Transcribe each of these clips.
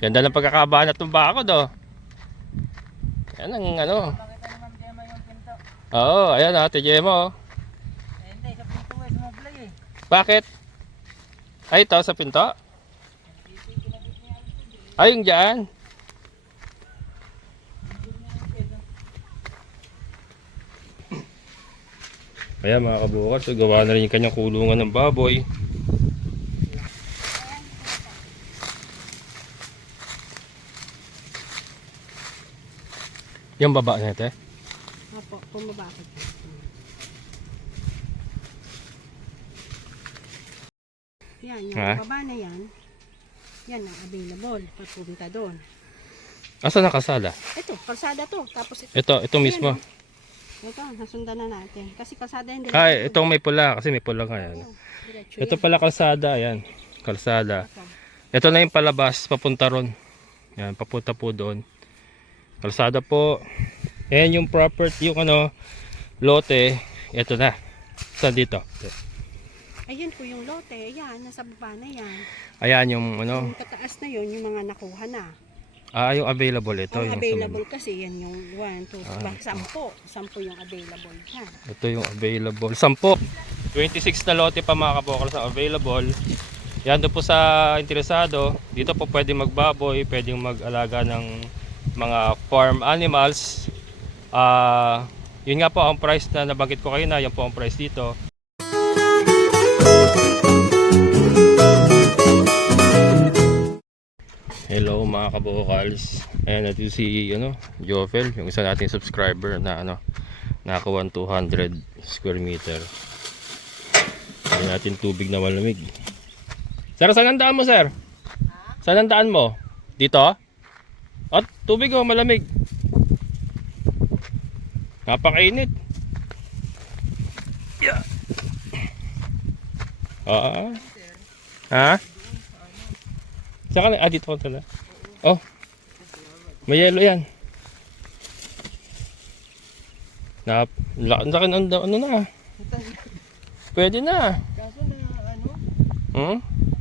Ganda ng pagkakabanat ng bakod, oh. Yan ang ano. Pakita ni Ma'am Gemma yung pinto. Oo, ayan ah, Tejemo, oh. Hindi, sa pinto sumablay eh. Bakit? Ay, ito sa pinto? Ay, yung dyan. Ayan mga kabukal, so gawa na rin yung kanyang kulungan ng baboy. Yung baba na ito eh. Opo, bumaba ako. Yan, yung Ha? baba na yan. Yan ang available. Pagpunta doon. Asan ang kalsada? Ito, kalsada to. Tapos Ito mismo. ito, nasundan na natin. Kasi kalsada yung Ay, itong may pula kasi may pula nga yan. diretso Ito yan. pala kalsada, ayan. Kalsada. Ito. Ito na yung palabas, papunta ron. Yan, papunta po doon. Kalsada po. Ayan yung property, yung ano, lote. Ito na. Saan dito? Ayan po yung lote. Ayan, nasa baba na yan. Ayan yung ano. Yung tataas na yun, yung mga nakuha na. Yung available ito. Ang Yung available kasi yan yung 1, 2, Ah. 10 yung available dyan. Ito yung available. 10. 26 na lote pa mga kabokal sa available. Yan doon po sa interesado. Dito po pwede magbaboy, pwedeng mag-alaga ng mga farm animals. Yun nga po ang price na nabanggit ko kayo na. Yan po ang price dito. Hello mga kabokals. Ayan natin si Jovel, yung isa nating subscriber na nakakuha 200 square meter. Ayan natin tubig na malamig. Sir, saan ang daan mo, sir? Saan ang daan mo? Dito? At tubig oh, malamig. Napakainit. Yeah. Ha? Saan ka na? Dito ko na. Oh. May yelo yan. Laki ng ano na. Pwede na. Kaso na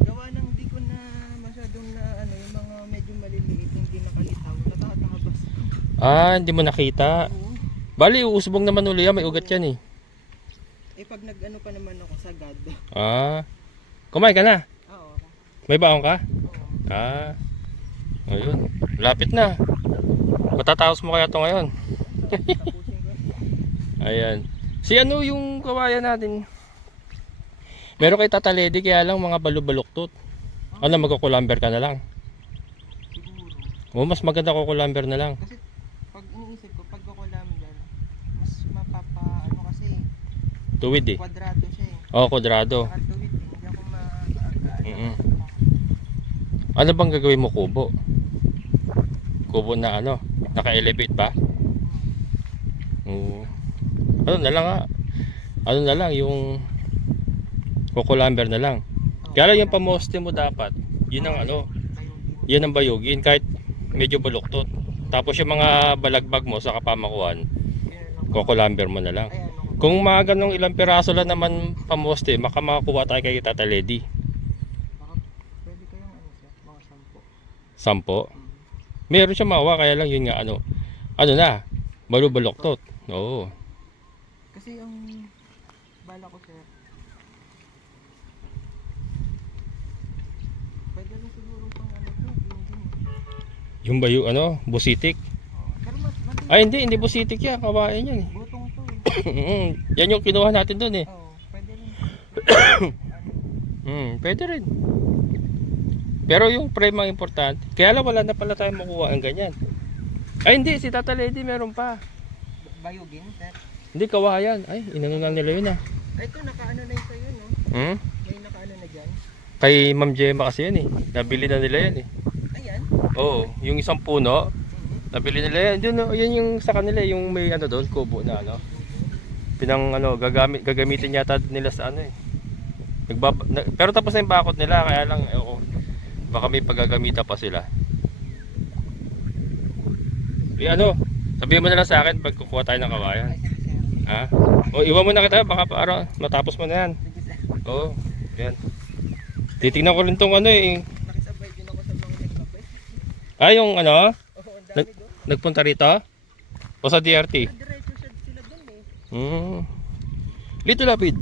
gawa ng di ko na masyadong na yung mga medyo maliliit hindi nakalitaw. Natatabas. Hindi mo nakita. Bali, uusbong naman uli yan. May ugat yan eh. Pag pa naman ako sagad. Kumain ka na? Oo. May baon ka? Ayun. Lapit na. Matatapos mo kaya ito ngayon? Tapusin ko. Ayan. Si yung kawayan natin. Meron kay Tata Lady kaya lang mga balubaluktot. Magkukulamber ka na lang. Siguro. Mas maganda kukulamber na lang. Kasi pag iniisip ko, pag kukulam dyan, mas mapapa, kasi, Tuwid eh. kwadrado siya eh. Kwadrado. Saka tuwid eh. Hindi ako Ano bang gagawin mo kubo? Kubo na naka-elevate ba? Ano na lang yung kukulamber na lang. Kaya lang yung pamoste mo dapat, yun ang yun ang bayugin kahit medyo baluktot. Tapos yung mga balagbag mo sa kapamakuan, kukulamber mo na lang. Kung mga ganong ilang piraso lang naman pamoste, makakuha tayo kay Tata Lady. Pwede kayong mga 10. 10. Meron siya makuha kaya lang yun nga na, balubaluktot. Oo. Kasi yung bala ko sir, pwede na siguro pang Yung bayo busitik. pero mati, Ay hindi busitik yan, kawain yan eh. butong to eh. Yan yung kinuha natin doon eh. Oo, pwede rin. Pwede rin. Pero yung frame ang importante. Kaya lang wala na pala tayong makuha ang ganyan. Ay hindi, si Tata Lady meron pa. Bayugin sir. Hindi, kawayan. Ay, inano na nila yun ah. Ito nakaano na yung sa'yo no? May nakaano na dyan. Kay Ma'am Gemma kasi yan eh. Nabili na nila yan eh. Ayan. Oo, yung isang puno. Nabili nila yan. Yan yung sa kanila, yung may doon, kubo na pinang gagamitin yata nila sa eh. Pero tapos na yung bakod nila, kaya lang baka may paggagamitan pa sila. Sabihin mo na lang sa akin pag kukuha tayo ng kawayan. Iwan mo na kita, baka para matapos mo na yan. Oo, yan. Titignan ko rin tong Nakisabay din ako sa mga nagbabay. Ah, yung ano? Oo, ang dami doon. Nagpunta rito? O sa DRT? Diretso sila doon eh. Dito lapid.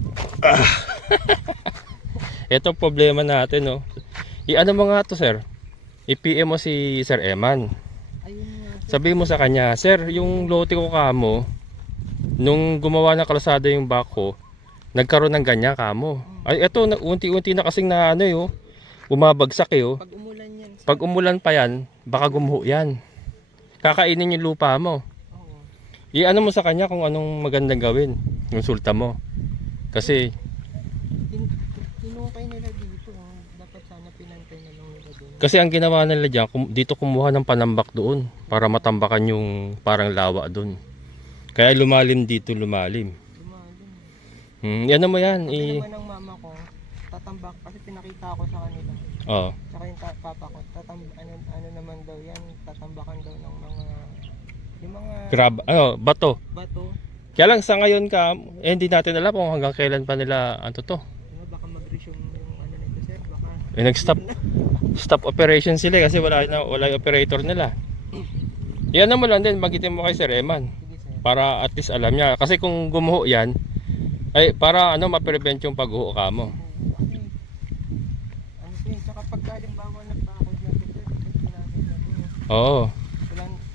Ito problema natin, no. I-ano mo nga to, sir? I-PM mo si Sir Eman. Ayun nga. Sabihin mo sa kanya, sir, yung lote ko kamo, nung gumawa ng kalsada yung backhoe, nagkaroon ng ganyan kamo. Ay, eto, unti-unti na kasing na ano yo, bumabagsak eh. Oh. Pag umulan yan. Pag umulan pa yan, baka gumuho yan. Kakainin yung lupa mo. Oo. I-ano mo sa kanya kung anong magandang gawin. Konsulta mo. Kasi, Tinukay nila dito. Oh. Dapat sana pinantay na lang nila doon. kasi ang ginawa nila dyan, dito kumuha ng panambak doon para matambakan yung parang lawa doon. Kaya lumalim dito, lumalim. Lumalim. Yan mo yan. Sabi naman ng mama ko, tatambak kasi pinakita ko sa kanila. Oh. Tsaka yung papa ko, ano naman daw yan, tatambakan daw ng mga, yung mga Bato. bato. Kaya lang sa ngayon ka, hindi natin alam kung hanggang kailan pa nila to. Diba, baka mag-resume yung ano nito sir, baka. Stop operation sila kasi wala yung operator nila. Yan mo lang din, magitin mo kay Sir Eman. Sige sir. Para at least alam niya. Kasi kung gumuho yan, ay para ma-prevent yung pagguho ka mo. Kasi, ano po yun, tsaka pagka halimbawa nagpakod na dito, namin na po yun. Oo.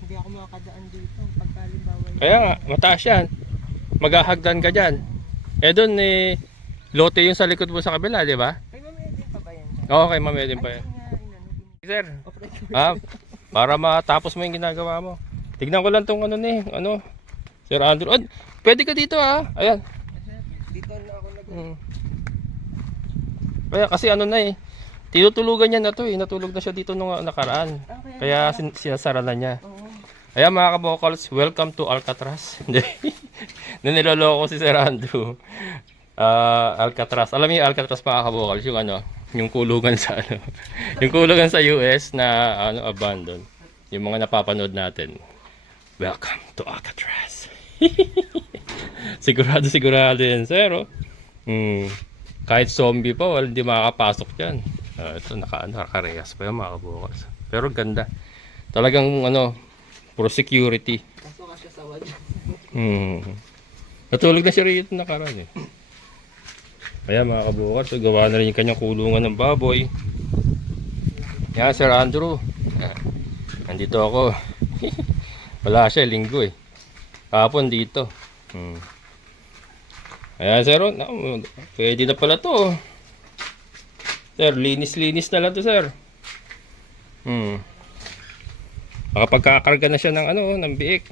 Hindi ako makakadaan dito, pagka halimbawa yun. Kaya nga, mataas yan. Maghahagdan ka dyan. Doon lote yung sa likod mo sa kabila, di ba? Kay Ma'am Edwin pa ba yan? Oo, kay Ma'am Edwin pa yan. Sir, Operator. para matapos mo yung ginagawa mo. Tignan ko lang tong Sir Andrew. Pwede ka dito Ayan. Dito na ako nag Kaya kasi tinutulugan niya na to natulog na siya dito nung nakaraan. Kaya sinasara na niya. Oo. Ayan mga kabokals, welcome to Alcatraz. Naniloloko si Sir Andrew. Alcatraz. Alam niyo yung Alcatraz mga kabokals, yung kulungan sa yung kulungan sa US na abandon. Yung mga napapanood natin. Welcome to Alcatraz. sigurado yan, sir. Kahit zombie pa, hindi makakapasok diyan. Ito nakarehas pa yung mga kabokals. Pero ganda. Talagang puro security. Kaso ka siya sa wad. Natulog na siya rito nakaraan Kaya mga kabukal, gawa na rin yung kanyang kulungan ng baboy. Yan, Sir Andrew. Nandito ako. Wala siya, linggo Kahapon dito. Ayan, sir. Pwede na pala to. Sir, linis-linis na lang to, sir. Makapagkakarga na siya ng biik.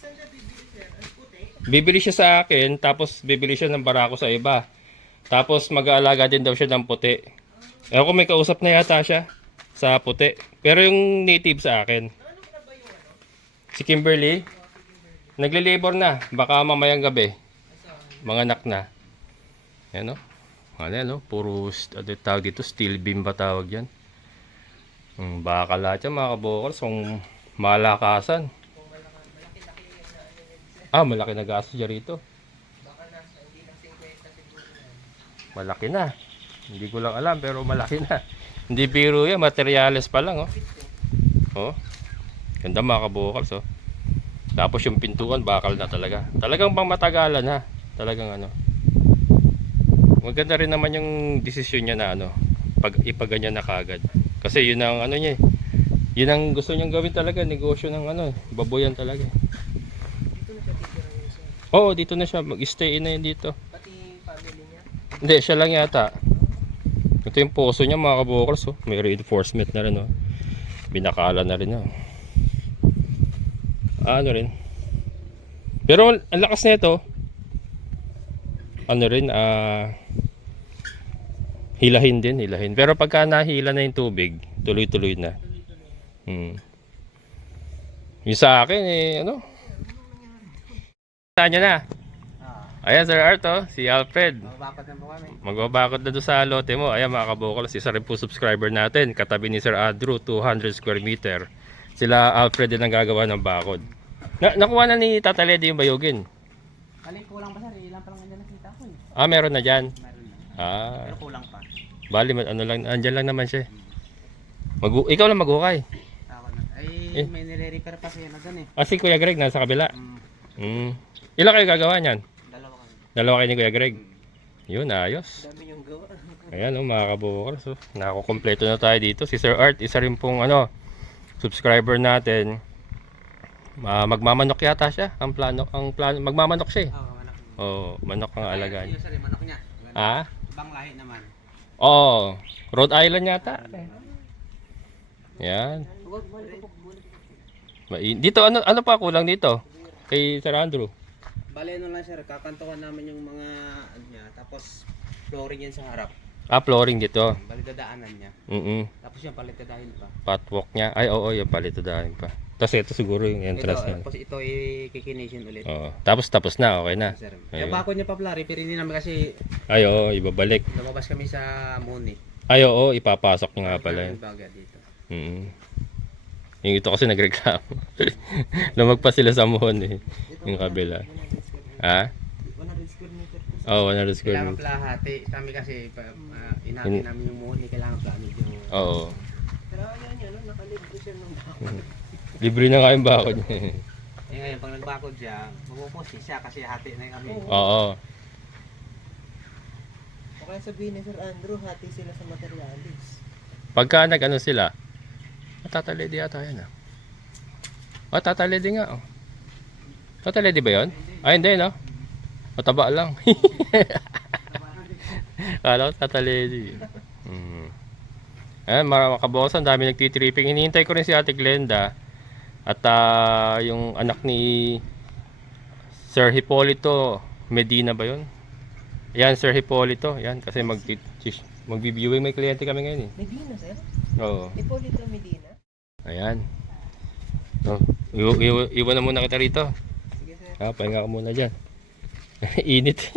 Saan siya bibili sir? Ang puti? Bibili siya sa akin, tapos bibili siya ng barako sa iba. Tapos mag-aalaga din daw siya ng puti. Ewan ko may kausap na yata siya sa puti. Pero yung native sa akin. Si Kimberly, nagle-labor na. Baka mamayang gabi. Mga anak na. Ayan puro tawag dito, steel beam ba tawag yan? Baka lahat yan mga kabokals kung malakasan. Malaki na gasto dyan rito. Baka nasa, hindi na 50 siguro yan. Malaki na. Hindi ko lang alam pero malaki na. Hindi biro yan, materyales pa lang Ganda mga kabokals Tapos yung pintuan bakal na talaga. Talagang pang matagalan Talagang Maganda rin naman yung desisyon niya na pag ipaganyan na kagad. Kasi yun ang niya Yun ang gusto niyang gawin talaga, negosyo ng baboyan talaga. Dito na siya titira yun sir. Oo, dito na siya, mag-stay na yun dito. Pati family niya. Hindi, siya lang yata. Ito yung poso niya mga kabokals may reinforcement na rin Binakala na rin rin. Pero ang lakas nito. Hilahin. Pero pagka nahila na yung tubig, tuloy-tuloy na. Yung sa akin saan niya na? Ayan Sir Arto, si Alfred. Magbabakod na po kami. Magbabakod na doon sa lote mo. Ayan mga kabokals, isa rin po subscriber natin. Katabi ni Sir Andrew, 200 square meter. Sila Alfred din ang gagawa ng bakod. Nakuha na ni Tata Ledy yung bayogin. Alin kulang pa sir, ilan pa lang andyan nakita ko Meron na dyan. Meron na. Pero kulang pa. Bali, andyan lang naman siya. Ikaw lang maghukay. Ako na. Ay, Eh. may nire-repair pa siya na dyan eh. Ah, si Kuya Greg nasa kabila. Mm, Ilan kayo gagawa niyan? dalawa kami. Dalawa kayo ni Kuya Greg. Yun, ayos. Dami yung gawa. Ayan mga kabukals. Oh. Nakakompleto na tayo dito. Si Sir Art, isa rin pong subscriber natin. Magmamanok yata siya. Ang plano, magmamanok siya eh. Oo, manok. Oh, manok ang alagaan. Yung sorry, manok niya. Ah? Ibang lahi naman. Oh, Rhode Island yata. Yan. Dito ano pa kulang dito? Kay Sir Andrew. Bale, ano lang sir, kakantukan namin yung mga ano niya, tapos flooring yan sa harap. Ah, flooring dito. Bali, dadaanan niya. Tapos yung palitadahin pa. Patwalk niya. Ay, oo, yung palitadahin pa. Tapos ito siguro yung entrance Ito, niya. tapos ito i-kikinisin ulit. Oo. Tapos na, okay na. Sir. Ayun. Yung bako niya pa pala, pero hindi namin kasi Ay, oo, ibabalik. lumabas kami sa Muni. Ay, oo, ipapasok niya nga pala yun. Yung baga dito. Yung ito kasi nagreklamo. Lumagpas sila sa mohon eh. Yung kabila. Ha? 100 square meter. Oo, 100 square Kailangan meter. pala hati. Kami kasi inati namin yung Muni, kailangan pala medyo... Oo. Pero ayan yan, nakalibre siya nung dako. Libre na nga yung bakod niya. Eh ngayon, pag nagbakod siya, mapupusi siya kasi hati na kami. Oo. O kaya sabihin ni Sir Andrew, hati sila sa materialis. Pagka nag-ano sila, tataledi yata yan ah. Tataledi nga oh. Tataledi ba yun? Ay hindi no? Mataba lang. Kala ko tataledi. Ayan, mga kabosan, dami nagtitripping. Hinihintay ko rin si Ate Glenda at yung anak ni Sir Hipolito Medina ba yun? Yan, Sir Hipolito. Yan, kasi mag-viewing, may kliyente kami ngayon eh. Medina, sir? Oo. Hipolito Medina? Ayan. Oh, iwan na muna kita rito. Sige, sir. Pahinga ka muna dyan. Init.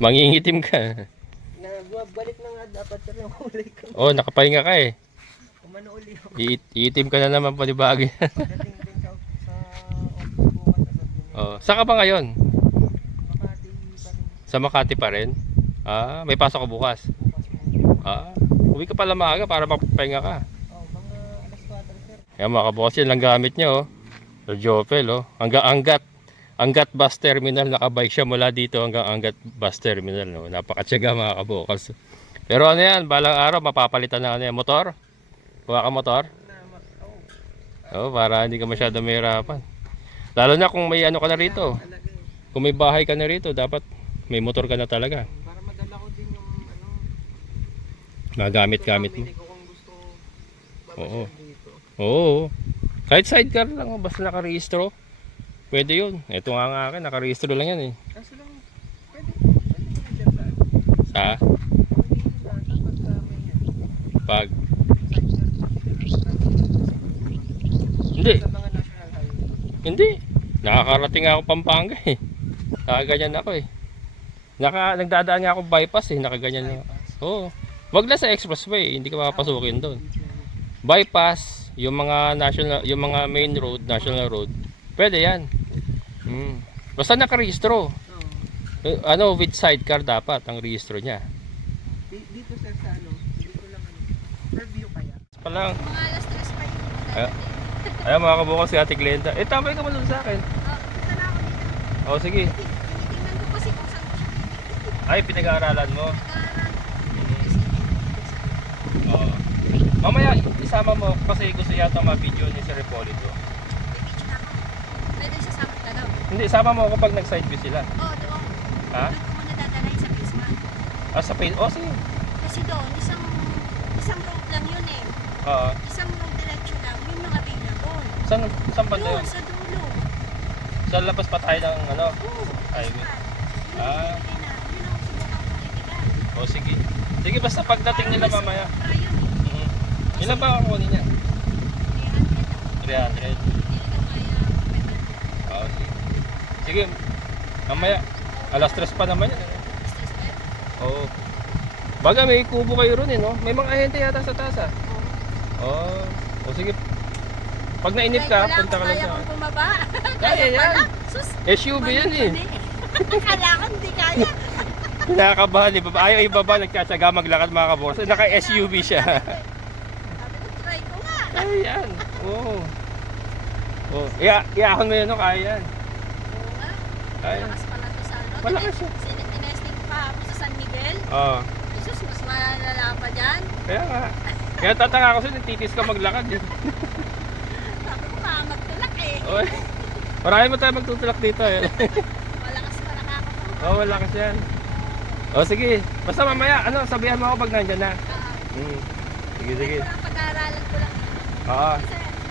Mangingitim ka. Balik na nga dapat sir yung kulay ko. Oh, nakapahinga ka eh. Kumano uli ako. Iitim ka na naman panibagay. Pagdating din sa office bukas sasabihin niya. Oh, saan ka ba ngayon? Makati pa rin. Sa Makati pa rin? Ah, may pasok ka bukas. Ah, uwi ka pala maaga para mapapahinga ka. Oh, mga alas 4 sir. Yan mga kabukas, yan lang gamit niya oh. Sir Jopel oh. Angat Bus Terminal, nakabike siya mula dito hanggang Angat Bus Terminal. No? Napakatyaga mga kabukas. Pero ano yan, balang araw mapapalitan na ano yan, motor? Kuha ka motor? Oh, para hindi ka masyado mahirapan. Lalo na kung may ano ka na rito. Talaga eh. Kung may bahay ka na rito, dapat may motor ka na talaga. Para madala ko din yung ano. Magamit-gamit mo. Pamili ko kung gusto Oo. babasyan dito. Oo. Kahit sidecar lang, oh, basta nakarehistro. Pwede yun. Ito nga akin, nakarehistro lang yan eh. Kaso lang, pwede naman dyan sa ano. Sa? Pwede lang kapag may yan. Pag? Side search. Hindi. Sa mga national highway. Hindi. Nakakarating ako Pampanga eh. Nakaganyan ako eh. Nagdadaan nga ako bypass eh. Nakaganyan na. Oo. Wag lang sa expressway. Hindi ka mapapasukin doon. Bypass, yung mga national, yung mga main road, national road. Pwede yan. Basta nakarehistro. Oo. With sidecar dapat ang rehistro niya. Dito sir sa ano, dito lang ano. Per view kaya. Palang. Mga alas 3 pa yun. Ayan mga kabukas si Ate Glenda. Tambay ka muna sa akin. Punta na ako dito. O sige. Tinitingnan ko kasi kung saan ko siya pipili. Ay, pinag-aaralan mo. Nag-aaral. Oo. Mamaya isama mo kasi gusto yata ma-video ni Sir Hipolito. Bibigyan ako. Pwede siya sa akin dalaw. Hindi, sama mo ako pag nag-side view sila. Oo, doon. Ha? Doon ko muna dadalhin sa basement. Sa page. Oh, sige. Kasi doon, isang road lang yun eh. Oo. Isang road diretso lang. Yung mga pila doon. Saan banda yun? Doon, sa dulo. Sa labas pa tayo ng ano? Oo. Highway. Yun Ah. ang subukan kong ibigay. O sige. Sige, basta pagdating nila mamaya. Para yun eh. Ilan ba ako niya? 300. 300. Hindi ka kaya 500. Oo, sige. Sige. Mamaya. Alas 3 pa naman yan. Stress ba yun? Oo. Baga may kubo kayo ron eh, no? May mga ahente yata sa taas ah. Oo. O sige. Pag nainip ka, Wala punta ka lang kaya sa... kong bumaba. Kaya yan. pala. Sus, SUV yan eh. Kala ko hindi kaya. Pinakabahan eh. Ayaw ibaba, nagtsatsaga maglakad mga kaboss. Naka-SUV siya. Sabi ko, try Ayan. Oo. Oh. Iahon mo yun, no? Kaya yan. Oo nga. Kaya. Malakas pala to sa ano. Malakas siya. Tinesting pa ako sa San Miguel. Oo. Jesus, mas malala pa dyan. Kaya nga. Kaya tataka ko sa'yo, titis ka maglakad yun. Sabi ko, magtulak eh. Oy. Marami mo tayo magtutulak dito. Eh. Malakas pa nakakapag. Oo, malakas yan. O sige. Basta mamaya, sabihan mo ako pag nandyan na. Sige, sige. Pag-aaralan ko lang. Oo.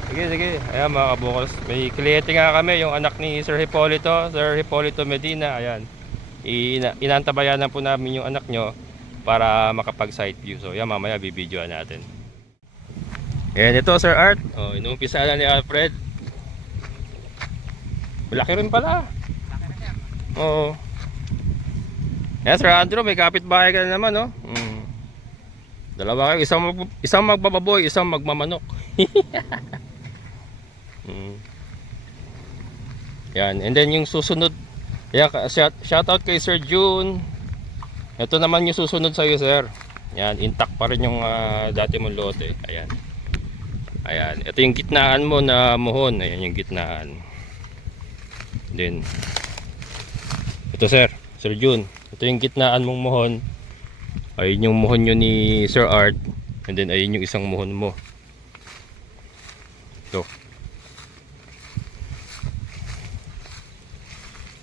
Sige, sige. Ayan mga kabukos. May kliyente nga kami, yung anak ni Sir Hipolito Medina. Ayan. Inantabayanan po namin yung anak nyo para makapag site view. So yan, mamaya bibidyoan natin. Ayan, ito Sir Art. Oh, inuumpisa na ni Alfred. Malaki rin pala. Oo. Ayan, Sir Andrew, may kapitbahay ka na naman, no? Dalawa kayo, isang magbababoy, isang magmamanok. Yan, and then yung susunod, yan, shout out kay Sir June. Ito naman yung susunod sa iyo, sir. Yan, intact pa rin yung dati mong lote. Ayan. Ayan, ito yung gitnaan mo na muhon. Ayan yung gitnaan. Then ito, Sir June. Ito yung gitnaan mong muhon. Ayun yung muhon nyo ni Sir Art. And then ayun yung isang muhon mo. Ito.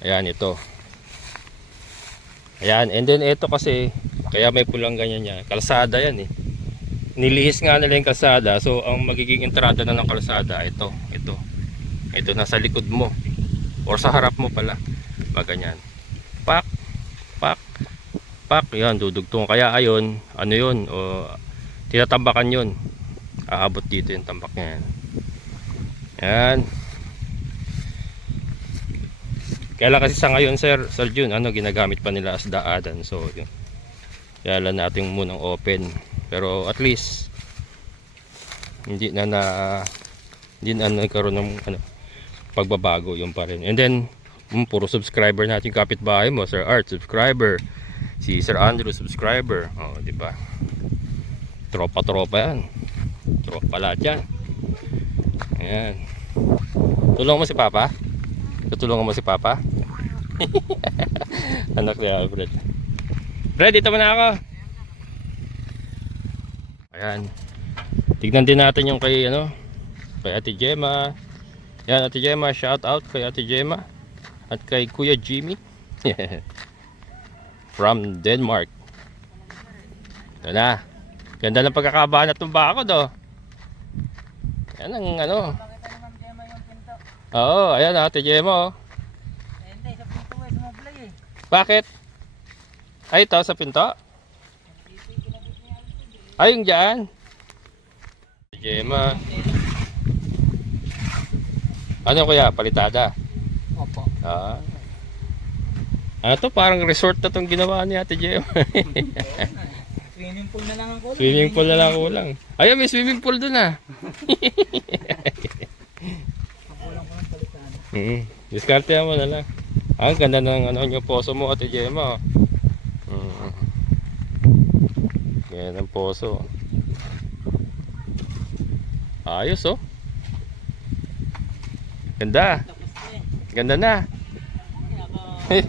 Ayan, ito. Ayan, and then ito kasi, kaya may pulang ganyan niya. Kalsada yan eh. Nilihis nga nila yung kalsada. So ang magiging entrada na ng kalsada, ito. Ito nasa likod mo. Or sa harap mo pala. Ganyan. Pak. Yan, dudugtong. Kaya ayon, ano yun? O, tinatambakan yun. Aabot dito yung tambak niya. Yan. Kaya lang kasi sa ngayon, Sir June, ginagamit pa nila as daadan. So, yun. Kaya lang natin munang open. Pero at least, hindi na nagkaroon ng pagbabago, yung pa rin. And then, puro subscriber natin kapitbahay mo. Sir Art, subscriber. Si Sir Andrew, subscriber. Oh, di ba? Tropa yan. Tropa lahat yan. Ayan. Tulungan mo si Papa? Tutulungan mo si Papa? Anak ni Alfred. Fred, dito mo na ako. Ayan. Tignan din natin yung kay Ate Gemma. Yan, Ate Gemma, shout out kay Ate Gemma at kay Kuya Jimmy. From Denmark. Ito na. Ganda ng pagkakabaan at tumba ako do. Yan ang Oo, ayan Ate Gemma. Oh. Bakit? Ay, ito sa pinto? Ay, yung dyan. Ate Gemma. Ano kuya? Palitada? Opo. Ano to? Parang resort na itong ginawa ni Ate Gemma. Swimming pool na lang ang kulang. Swimming pool na lang kulang. Ayun, may swimming pool dun ah. Diskarte mo na lang. Ang ganda ng yung poso mo, Ate Gemma. Yan ang poso. Ayos oh. Ganda. Ganda na. Sabi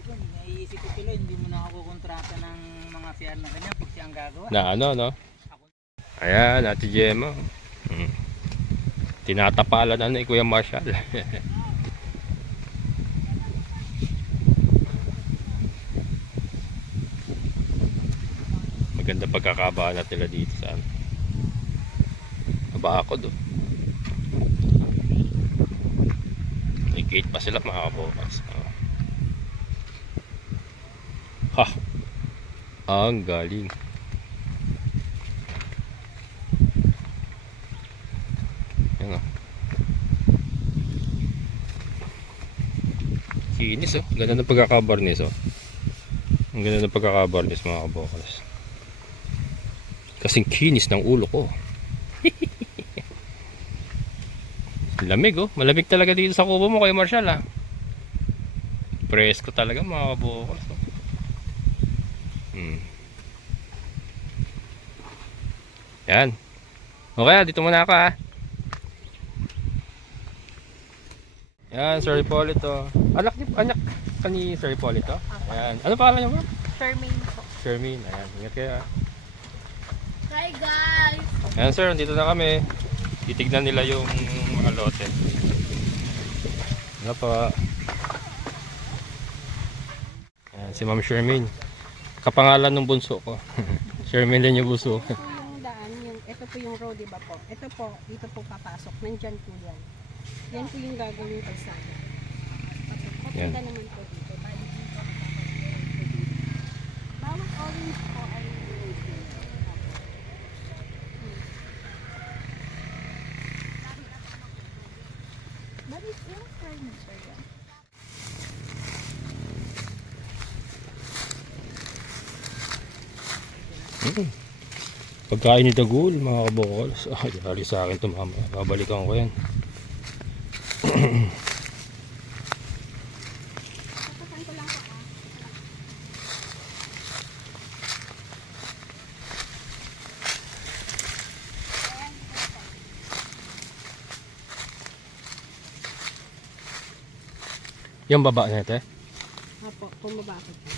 ko, naiisip ko tuloy, hindi mo na ako kontrata ng mga CR na ganyan, pag siya ang gagawa. Na Ayan, Ate Gemma. Tinatapalan ni Kuya Marshall. Maganda pagkakabaan nila dito sa Abakod oh. May gate pa sila mga kabukas. Ha! Ang galing. Yan oh. Kinis oh. Ganda ng pagkakabarnis oh. Ang ganda ng pagkakabarnis mga kabukas. Kasing kinis ng ulo ko. Lamig oh. Malamig talaga dito sa kubo mo kay Marshall ah. Presko talaga mga kabukas oh. Yan. Okay, dito muna ako Yan, Sir Hipólito. Anak ka ni Sir Hipólito? Ayan. Ano pangalan niyo, ma'am? Charmaine po. Shermine. Ayan, ingat kayo Hi guys! Ayan sir, dito na kami. Titignan nila yung mga lote. Ano pa? Ayan, si Ma'am Shermine. Kapangalan ng bunso ko. Shermine din yung bunso. Ito po yung daan, ito po yung road, diba po? Ito po, dito po papasok. Nandyan po yan. Yan po yung gagawin kalsada. Yan. Papunta naman po dito. Bali dito. Bawat orange po ay bali yung furniture yan. Pagkain ni Dagul, mga kabokols. Yari sa akin ito mama. Babalikan ko yan. Papasan ko lang po Yung baba na ito Apo, pumaba ko po.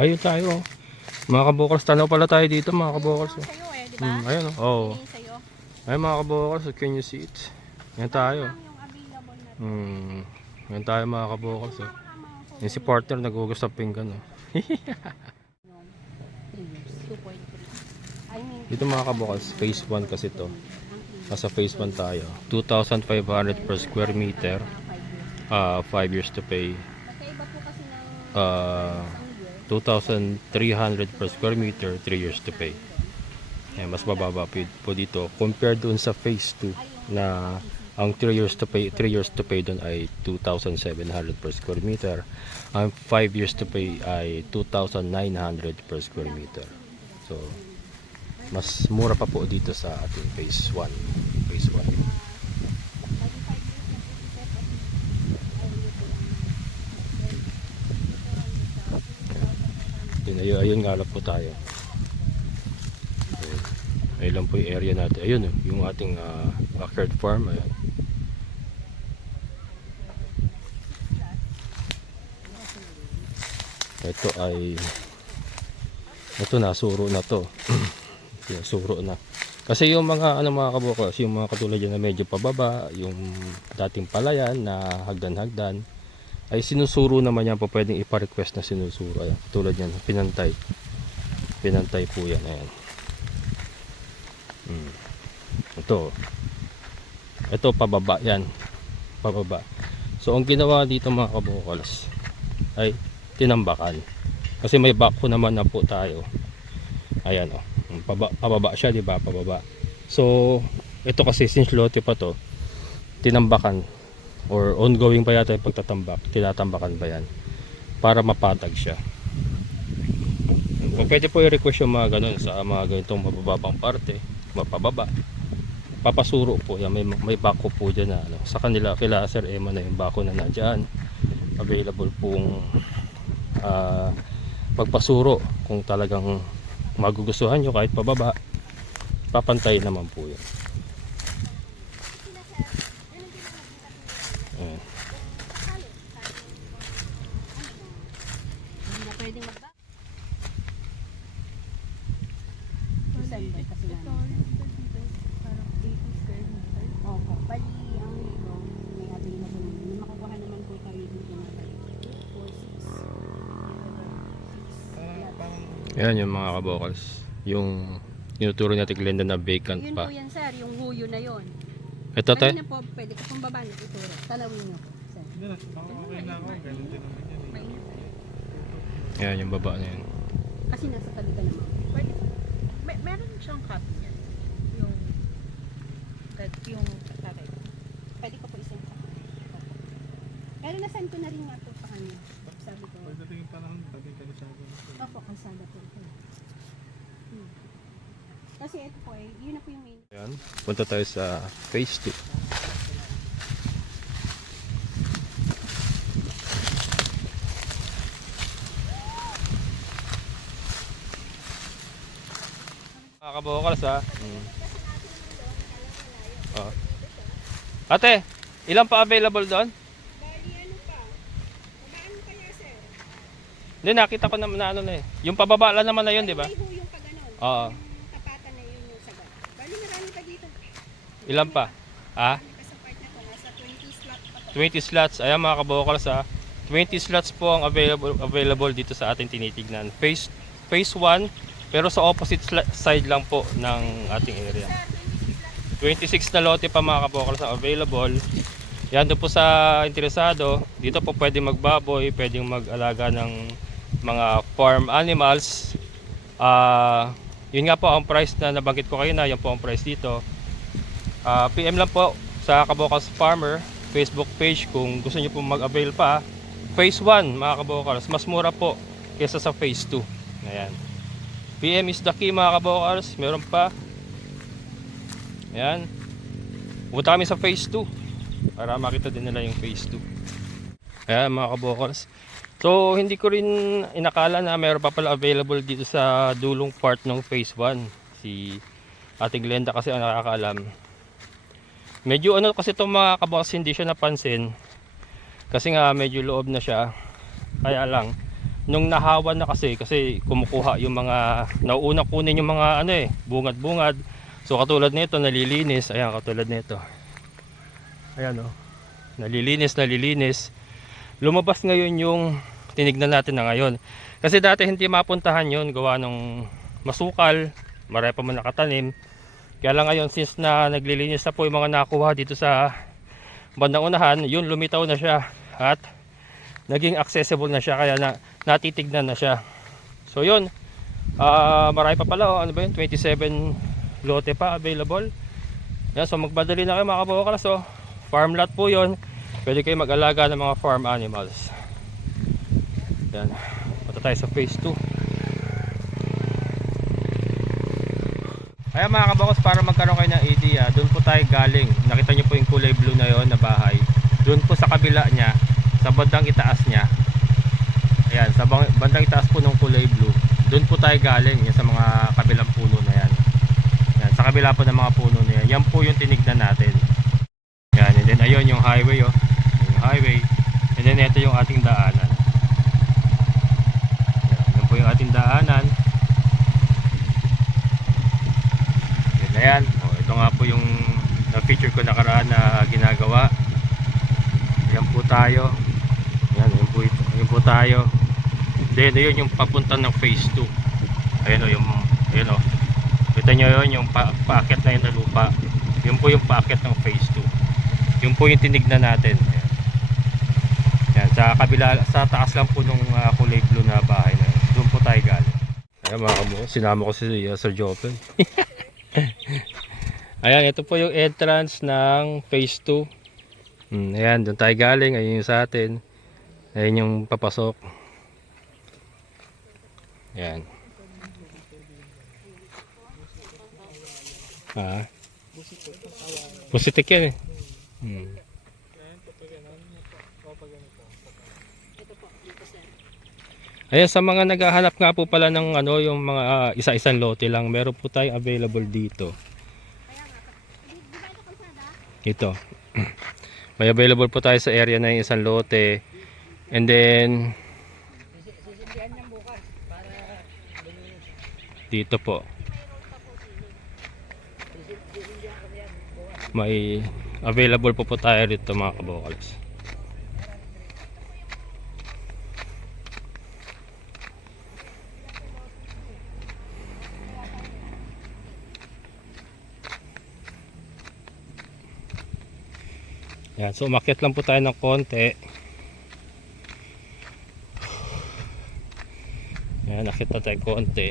Ayun tayo. Mga kabokols, tanaw pala tayo dito mga kabokols. Ayun sa'yo di ba? Ayun oh. Ayun sa'yo. Ay mga kabokols, can you see it? Yan tayo. Lang yung available na Yan tayo mga kabokols. Yung si partner nag-ugas ng pinggan. 3 years, 2.3. I mean, Dito mga kabokols, phase 1 kasi to. Nasa phase 1 tayo. 2,500 per square meter. 5 years to pay. magkaiba po kasi ng 2,300 per square meter, 3 years to pay. Ayan, mas mababa po dito compared doon sa phase 2 na ang 3 years to pay doon ay 2,700 per square meter. Ang 5 years to pay ay 2,900 per square meter. So mas mura pa po dito sa ating phase 1. Phase 1. Ayun nga lang po tayo. Ayun lang po yung area natin. Ayun yung ating backyard farm. Ayun. Ito nasuro na to. Suro na. Kasi yung mga mga kabukas, yung mga katulad yan na medyo pababa, yung dating palayan na hagdan-hagdan, ay sinusuro naman yan po, pwedeng ipa-request na sinusuro. Ayan, tulad yan, pinantay po yan. Ayan. Ito pababa yan, pababa. So ang ginawa dito mga kabukalas ay tinambakan, kasi may backhoe naman na po tayo. Ayan pababa siya, di ba? Pababa. So ito kasi since lote pa to, tinambakan or ongoing pa yata yung pagtatambak, tinatambakan ba yan para mapatag siya. Pwede po i-request yung mga ganun sa mga ganitong mabababang parte, mapababa, papasuro po yan. May backhoe po dyan na sa kanila, kila Sir Emma na yung backhoe na nadyan available pong magpasuro kung talagang magugustuhan nyo kahit pababa, papantay naman po yun. hindi na pwedeng magba. December kasi namin. Parang 80 square meter. Opo, bali ang dito may available. May makukuha naman po tayo dito na bali 4, 6. Yan yung mga kabokals, yung tinuturo natin Glenda na vacant Yun pa. po yan sir, yung huyo na yun. Ito te? Kanina po, pwede ko pong baba na ituro. Talawin niyo po sir. Okay na ako. Ganun din naman yan. Mainit. Yan yung baba na yun. Kasi nasa tabi ka naman. Pwede. Meron siyang copy niyan. Yung tatay. Pwede ko po isend sa kanya. Pero nasend ko na rin nga po sa kanya. Sabi ko. Pagdating yung panahon, tabi kalisado. Opo, kalsada po. Kasi ito po yun na po yung main. Yan, punta tayo sa phase 2. Mga kabokals ha. Oh. Ate, ilan pa available doon? Bali, ano pa? Magaan kaya, sir? Hindi, nakita ko naman na ano na eh. Yung pababa lang naman na yun, di ba? May ho yung pag-anon. Oo. Yung tapatan na yun yung sagot. Bali, marami pa dito. Ilan pa? Ha? Marami pa sa part na to. Nasa 20 slot pa to. 20 slots. Ayan mga kabokals ha. 20 slots po ang available dito sa ating tinitignan. Phase 1, pero sa opposite side lang po ng ating area. 26 na lote pa mga kabokals ang available. Yan doon po sa interesado. Dito po pwede magbaboy, pwedeng mag-alaga ng mga farm animals. Yun nga po ang price na nabanggit ko kayo na. Yan po ang price dito. PM lang po sa Kabokals Farmer Facebook page kung gusto nyo po mag-avail pa. Phase 1 mga kabokals, mas mura po kesa sa phase 2. Ayan. PM is the key mga kabokals. Meron pa. Ayan. Pupunta kami sa phase 2 para makita din nila yung phase 2. Ayan mga kabokals. So hindi ko rin inakala na meron pa pala available dito sa dulong part ng phase 1. Si Ate Glenda kasi ang nakakaalam. Medyo ano kasi itong mga kabokals, hindi siya napansin. Kasi nga medyo loob na siya. Kaya lang nung nahawan na kasi kumukuha yung mga nauuna kunin yung mga ano eh, bungad-bungad. So katulad nito nalilinis, ayan katulad nito. Ayan oh. Nalilinis. Lumabas ngayon yung tinignan natin na ngayon. Kasi dati hindi mapuntahan yon, gawa ng masukal, marami pa man nakatanim. Kaya lang ngayon since na naglilinis na po yung mga nakuha dito sa bandang unahan, yun lumitaw na siya at naging accessible na siya, kaya natitignan na siya. So yun, marami pa pala oh, ano ba yun, 27 lote pa available. Yan, so magbadali na kayo mga kabokals. So farm lot po yun, pwede kayo mag-alaga ng mga farm animals. Yan, punta tayo sa phase 2. Kaya mga kabokals, para magkaroon kayo ng idea, doon po tayo galing. Nakita nyo po yung kulay blue na yon na bahay. Doon po sa kabila nya, sa bandang itaas nya, ayan, sa bandang itaas po ng kulay blue, doon po tayo galing. Yan sa mga kabilang puno na yan. Yan, sa kabila po ng mga puno na yan, yan po yung tinignan natin. Yan, and then ayun yung highway oh. Yung highway. And then ito yung ating daanan. Yan po yung ating daanan. Yan na yan. Oh, ito nga po yung na-feature ko nakaraan na ginagawa. Yan po tayo. Yan, yun po tayo. Then ayun yung papunta ng phase 2. Ayun oh, ayun oh. Kita nyo yun, yung paakyat na yun na lupa. Yun po yung paakyat ng phase 2. Yun po yung tinignan natin. Ayan. Yan, sa kabila, sa taas lang po nung kulay blue na bahay na yun. Doon po tayo galing. Ayan mga kamo, sinama ko si Sir Jopen. Ayan, ito po yung entrance ng phase 2. Ayan, doon tayo galing. Ayun yung sa atin. Ayan yung papasok. Ayan. Pusitik yan eh. Ayan, sa mga naghahanap nga po pala ng ano, yung mga isa-isang lote lang, meron po tayo available dito. Ito. May available po tayo sa area na yung isang lote. And then dito po may available po tayo dito mga kabokals. Yan, so umakyat lang po tayo ng konti. Yan, nakita tayo konti.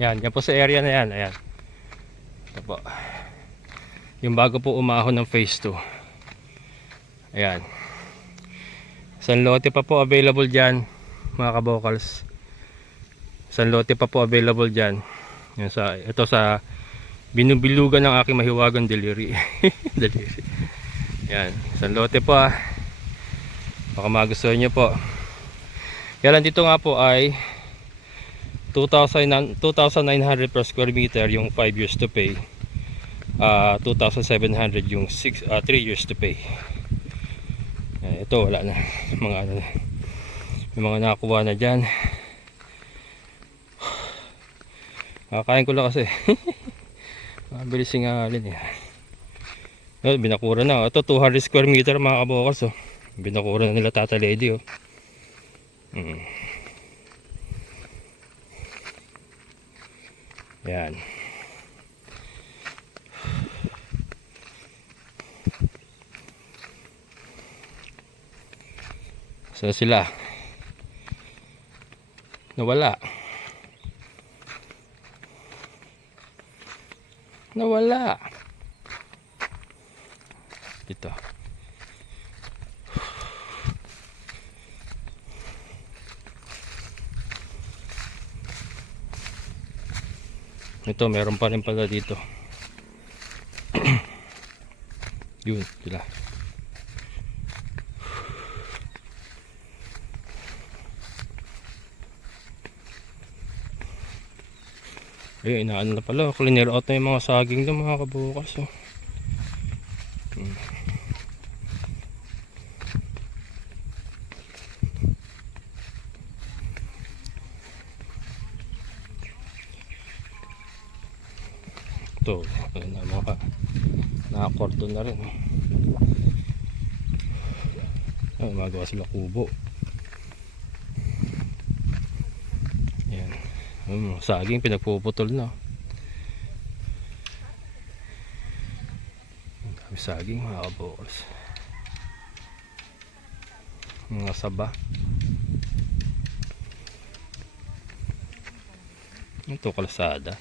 Yan po sa area na yan. Ayan. Ito po. Yung bago po umahon ng phase 2. Ayan. Isang lote pa po available dyan, mga kabokals. Isang lote pa po available dyan. Yan ito sa binubilugan ng aking mahiwagang deliri. Deliri. Yan. Isang lote po baka magustuhan nyo po. Kaya lang dito nga po ay 2,900 per square meter yung 5 years to pay. 2,700 yung 3 years to pay. Ito wala na. Mga ano na. May mga nakakuha na dyan. Kakain ko lang kasi. Mabilis yung alin eh. Binakura na. Ito 200 square meter mga kabokals. Oh. Binakura na nila Tata Lady. Oh. Yan. So sila. Nawala. Dito. Ito meron pa rin pala dito. Yun sila. Inaano na pala, cleaner out na yung mga saging doon mga kabukas. Oh. Ito, nakakordon na rin. Magawa sila kubo. Yan. Saging pinagpuputol na. Dami saging mga kabukas. Mga saba. Ito kalsada.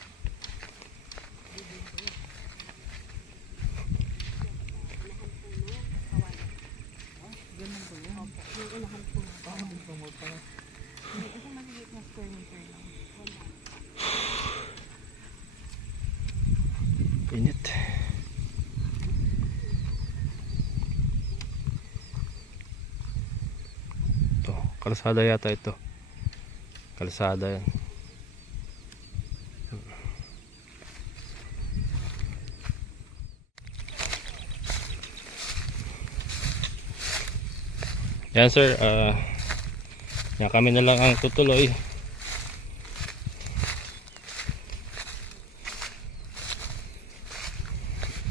Init. Ito, kalsada yata ito. Kalsada yan. Yan sir, yan kami na lang ang tutuloy.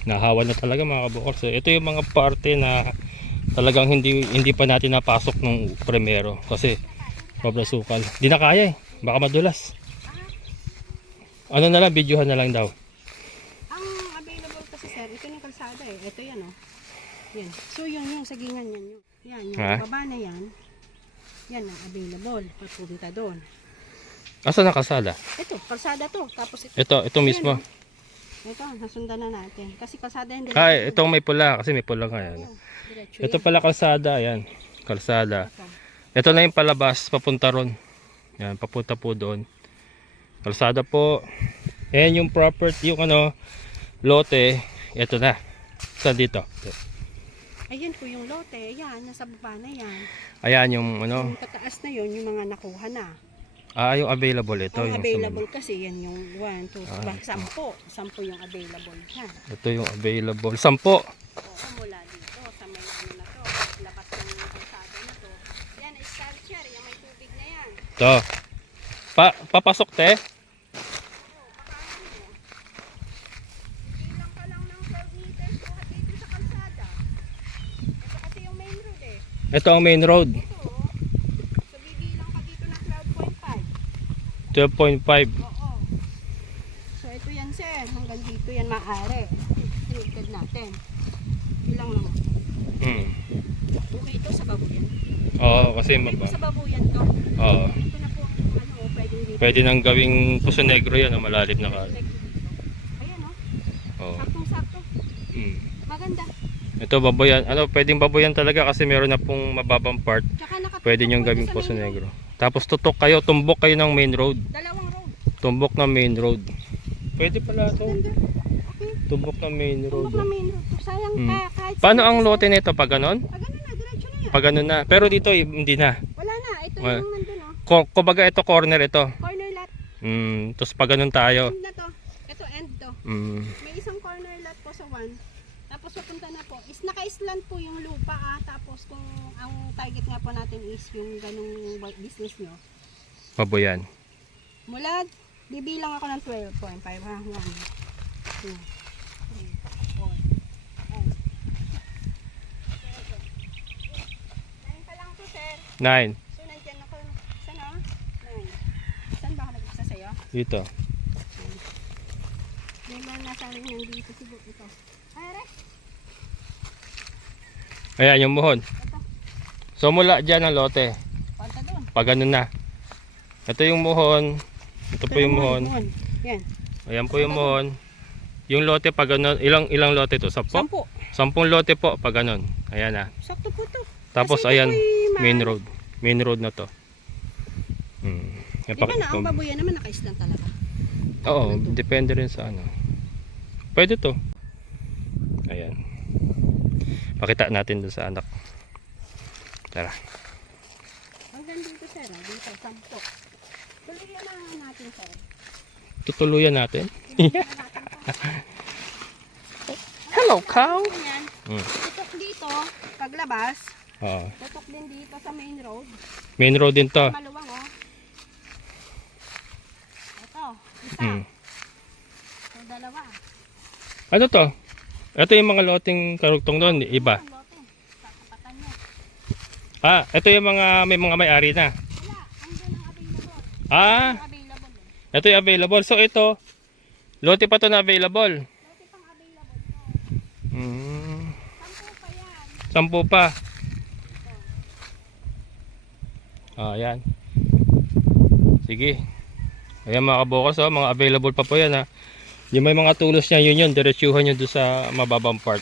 Nahawa na talaga mga kabukol. So, ito yung mga parte na talagang hindi pa natin napasok nung primero kasi sobrang sukal. Di na kaya eh. Baka madulas. Ano na lang, videohan na lang daw. Ang available kasi sir, ito yung kalsada eh. Ito yan oh. Yan. So yung sagingan yan yun. Yan, yung baba na yan. Yan ang available. Papunta doon. Asa na kalsada? Ito, kalsada to. Tapos Ito mismo. Yan, ito, nasundan na natin. Kasi kalsada hindi. Itong may pula kasi may pula nga yan. Ito pala kalsada, ayan. Kalsada. Ito na yung palabas papunta ron. Yan, papunta po doon. Kalsada po. Ayan yung property, yung lote. Ito na. Saan dito? Ayan po yung lote. Ayan, nasa baba na yan. Ayan yung Yung tataas na yun, yung mga nakuha na. yung available ito. Ang yung available kasi yan yung 1, 2, 10. 10 yung available dyan. Ito yung available. 10. Oo, mula dito sa may ano na to. Labas ng kalsada na to. Yan, sculpture. Yung may tubig na yan. Ito. Papasok te. Bilang ka lang ng 12 meters dito sa kalsada. Ito kasi yung main road eh. Ito ang main road. Ito oh. So bibilang ka dito ng 12.5. 12.5. Oo. So ito yan sir. Hanggang dito yan maaari. Sinigad natin. Bilang naman. Okay ito sa babuyan. Oo, kasi Okay po sa babuyan to. Oo. Ito na po ang pwedeng dito. Pwede nang gawing Puso Negro yan, malalim na kali. Ayan oh. Oo. Saktong-sakto. Maganda. Ito baboyan. Pwedeng baboyan talaga kasi meron na pong mababang part. Tsaka nakatutok Pwede niyong po ito gawing sa Puso main road. Negro. Tapos tutok kayo, tumbok kayo ng main road. Dalawang road. Tumbok ng main road. Pwede pala to. Ganda. Okay. Tumbok ng main road. Tumbok na main road. Sayang kahit Paano ang lote nito pag ganon? Pag ano na, diretso na yan. Pag ganon na. Pero dito hindi na. Wala na. Ito Wala. yung nandun oh. Kumbaga ito corner ito. Corner lot. Tapos pag ganun tayo. End na to. Ito end to. May isang corner lot po sa 1. Tapos papunta na po. Naka-island po yung lupa Tapos kung ang target nga po natin is yung ganung business nyo. Mabuyan. Mula, bibilang ako ng 12.5 ha. 1, 2, 3, 4, 9 pa lang po sir. 9. So nandiyan ako. Saan 9. Saan ba ako nag-isa sa'yo? Dito. May mga nasa rin nandito siguro ito. Ay, re. Ayan yung muhon. Ito. So mula dyan ang lote. Punta doon. Pag ganun na. Ito yung muhon. Ito po yung muhon. Yan. Ayan po yung muhon. Yung lote pag ganun. Ilang lote to? 10? 10. 10 lote po pag ganun. Ayan na. Sakto po to. Tapos Kasi ayan, ito po'y main road. Main road na to. Di ba na, ang babuyan naman naka-island talaga. Oo, depende rin sa ano. Pwede to. Ayan. Pakita natin doon sa anak. Tara. Hanggang dito sir, dito, 10. Tuloy na natin sir. Tutuluyan natin. Tuloy na natin to. Hello, cow. Ayan. Tutok dito, paglabas. Oo. Tutok din dito sa main road. Main road din to. Maluwang Ito, isa. So, dalawa. Ano to? Ito yung mga loteng karugtong doon, iba. Ang lote. Sa kapatan niya. Ito yung mga may may-ari na. Wala, andun ang available. Ah, Ang available ito yung available. So ito, lote pa to na available. Lote pang available to. 10 pa yan. 10 pa. Ayan. Sige. Ayan mga kabokals, mga available pa po yan ha. Yung may mga tulos niya, yun diretsuhan nyo doon sa mababang part.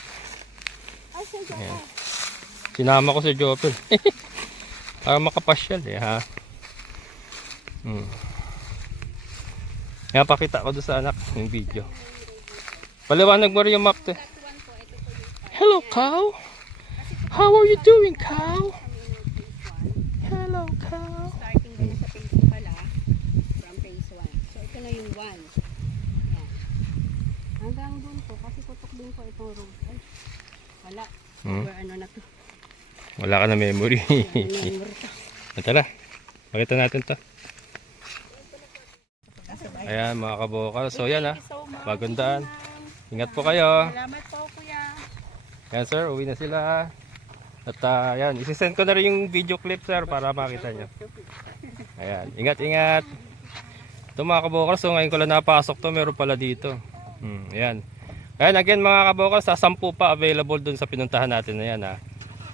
Ay, sir, Ayan. Sinama ko si Jopel. Para makapasyal ha. Kaya pakita ko doon sa anak yung video. Paliwanag mo rin yung map te. Hello cow. How are you doing cow? Hello cow. starting na sa phase 2 pala from phase 1. So ito na yung 1. Yan. Hanggang dun po kasi tutok din po itong road. Ay, wala. Over ano na to. Wala ka na memory. Number to. Tara. Pakita natin to. Ayan mga kabokal. So yan ha. So, much, Bagong daan. Ingat po kayo. salamat po kuya. Yan sir, uwi na sila. At yan, isisend ko na rin yung video clip sir para makita nyo. Ayan, ingat. Ito mga kabokal, so ngayon ko lang napasok to, meron pala dito. Ayan. Ayan again mga kabokal, sa 10 pa available dun sa pinuntahan natin na yan ha.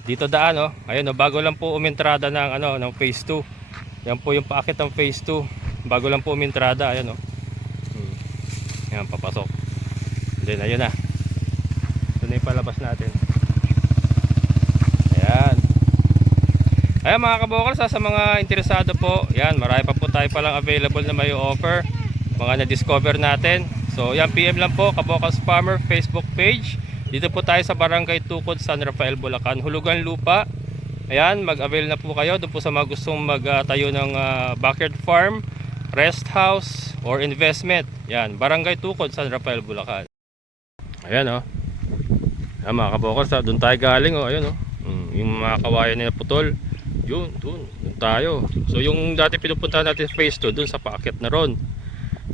Dito daan oh. Ayan oh, bago lang po umentrada ng ng phase 2. Yan po yung paakit ng phase 2. Bago lang po umentrada, ayan oh. Ayan, papasok. Then ayun na. Ito na yung palabas natin. Ayan. Ayan mga kabokal, sa mga interesado po, yan, marami pa po tayo palang available na may offer. Mga na-discover natin. So yan, PM lang po, Kabokals Farmer Facebook page. Dito po tayo sa Barangay Tukod, San Rafael, Bulacan. Hulugan lupa. Ayan, mag-avail na po kayo. Doon po sa mga gustong magtayo ng backyard farm, rest house, or investment. Yan, Barangay Tukod, San Rafael, Bulacan. Ayan o. Ayan mga kabokals, doon tayo galing o. Ayan o. Yung mga kawayan nila putol. Yun, doon tayo. So yung dati pinupuntahan natin phase 2, doon sa paakyat na ron.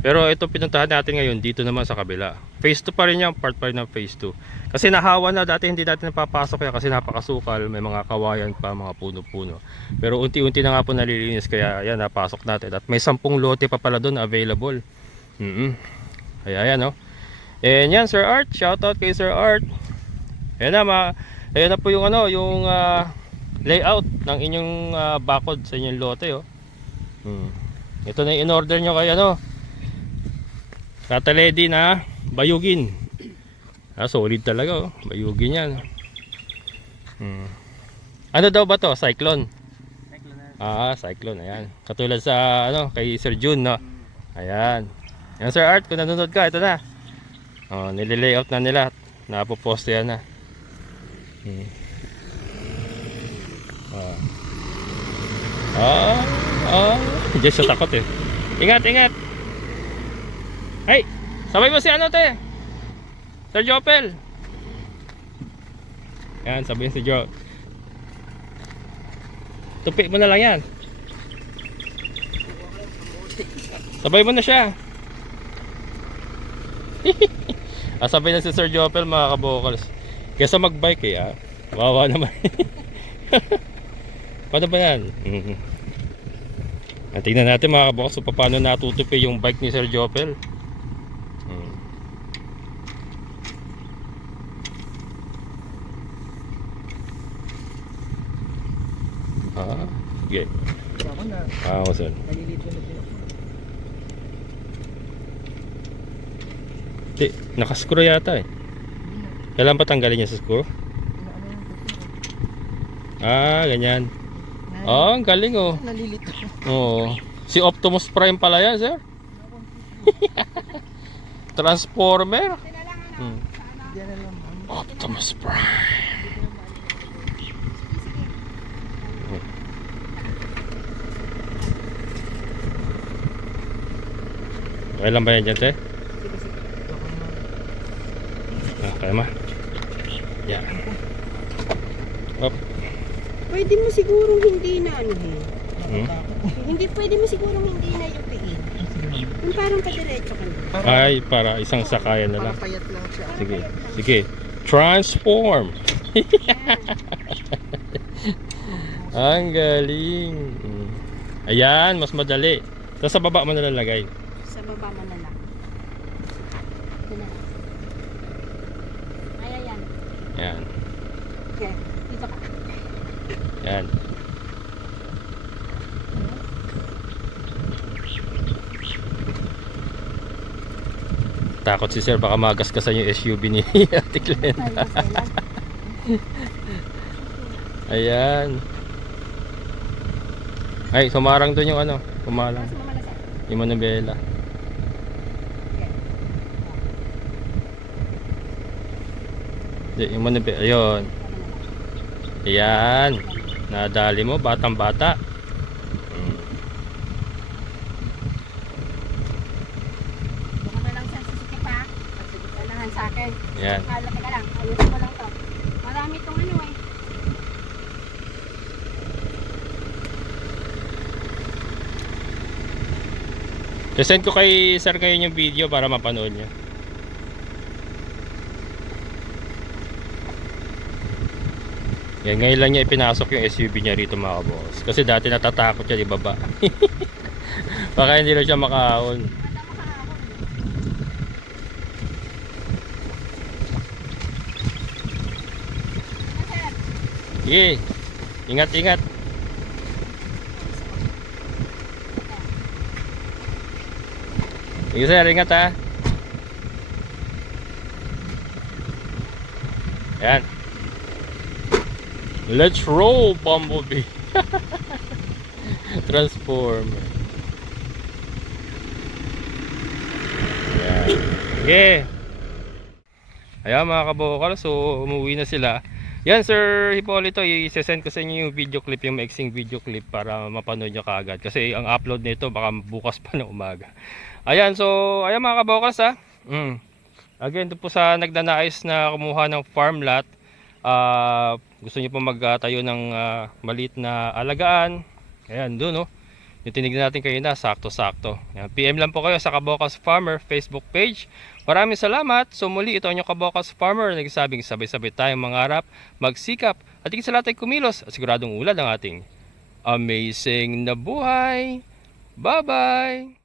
Pero ito pinuntahan natin ngayon dito naman sa kabila. Phase 2 pa rin yan, part pa rin ng phase 2. Kasi nahawa na, dati hindi natin napapasok yan kasi napakasukal, may mga kawayan pa, mga puno-puno. Pero unti-unti na nga po nalilinis kaya yan, napasok natin. At may 10 lote pa pala doon available. Kaya yan o. And yan Sir Art, shoutout kay Sir Art. Ayan na po yung yung layout ng inyong bakod sa inyong lote oh. Ito na yung in-order nyo kay Kataledi na bayugin. Solid talaga oh. Bayugin yan. Ano daw ba to? Cyclone. Cyclone. Ayan. Katulad sa kay Sir June no. Ayan. Yan Sir Art, kung nanonood ka, ito na. Nililayout na nila. Napopost yan na. Diyan siya takot eh. Ingat. Ay! Sabay mo si ano, te? Sir Jopel. Yan, sabihin si Jo. Tupi mo na lang yan. Sabay mo na siya. Sabay na si Sir Jopel, mga kabokals. Kesa magbike eh, wawa naman. Paano ba yan? Tingnan natin mga kabokals so paano natutupi yung bike ni Sir Jopel. Okay. Ako na, Ako sir. nalilito na din ako. Nakascrew yata eh. Kailan pa tanggalin niya sa screw? Ganyan. Ang galing oh. Nalilito. Oo. Si Optimus Prime pala yan, sir. Transformer. Diyan na lang, ma'am. Optimus Prime. Okay lang ba yan dyan, te? Kaya ma. Yan. Op. Pwede mo sigurong hindi na ano eh. Hmm? Hindi pwede mo sigurong hindi na yupiin. Yung parang kadiretso ka na. Ay, para isang sakayan na lang. Para payat lang siya. Sige. Sige. Transform. Ang galing. Ayan, mas madali. Tapos sa baba mo nalalagay. Sa baba mo na lang. Ito na. Ay, ayan. Ayan. Okay. Dito ka. Ayan. Takot si sir, baka magaskasan yung SUV ni Ate Glenda. Ayan. Ay, sumarang doon yung ano, kumalang. Mas mamalasan. Yung manubela. Yung manubela, ayun. Ayan. Nadali mo, batang bata. Baka na lang sa susikip ha. Kailangan sa akin. Ayan. Teka lang. Ayusin mo lang to. Marami itong ano eh. Send ko kay sir kayo yung video para mapanood niya. Yan, ngayon lang niya ipinasok yung SUV niya rito mga boss. Kasi dati natatakot siya ibaba. Baka hindi rin siya makaahon. Sige, ingat-ingat. Sige sir, ingat ha. Yan. Let's roll, Bumblebee. Transform. Yan. Okay. Ayan mga kabokal, so umuwi na sila. Yan Sir Hipolito, i-send ko sa inyo yung video clip, yung maiksing video clip para mapanood nyo kaagad. Kasi ang upload nito baka bukas pa ng umaga. Ayan, so ayan mga kabokals ha. Again, doon po sa nagdanais na kumuha ng farm lot, gusto nyo po magtayo ng maliit na alagaan. Ayan, doon no. Yung tinignan natin kayo na, sakto-sakto. PM lang po kayo sa Kabokals Farmer Facebook page. Maraming salamat. So muli, ito ang inyong Kabokals Farmer. Nagsasabing sabay-sabay tayong mangarap, magsikap, at higit sa lahat ay kumilos at siguradong ulad ang ating amazing na buhay. Bye-bye!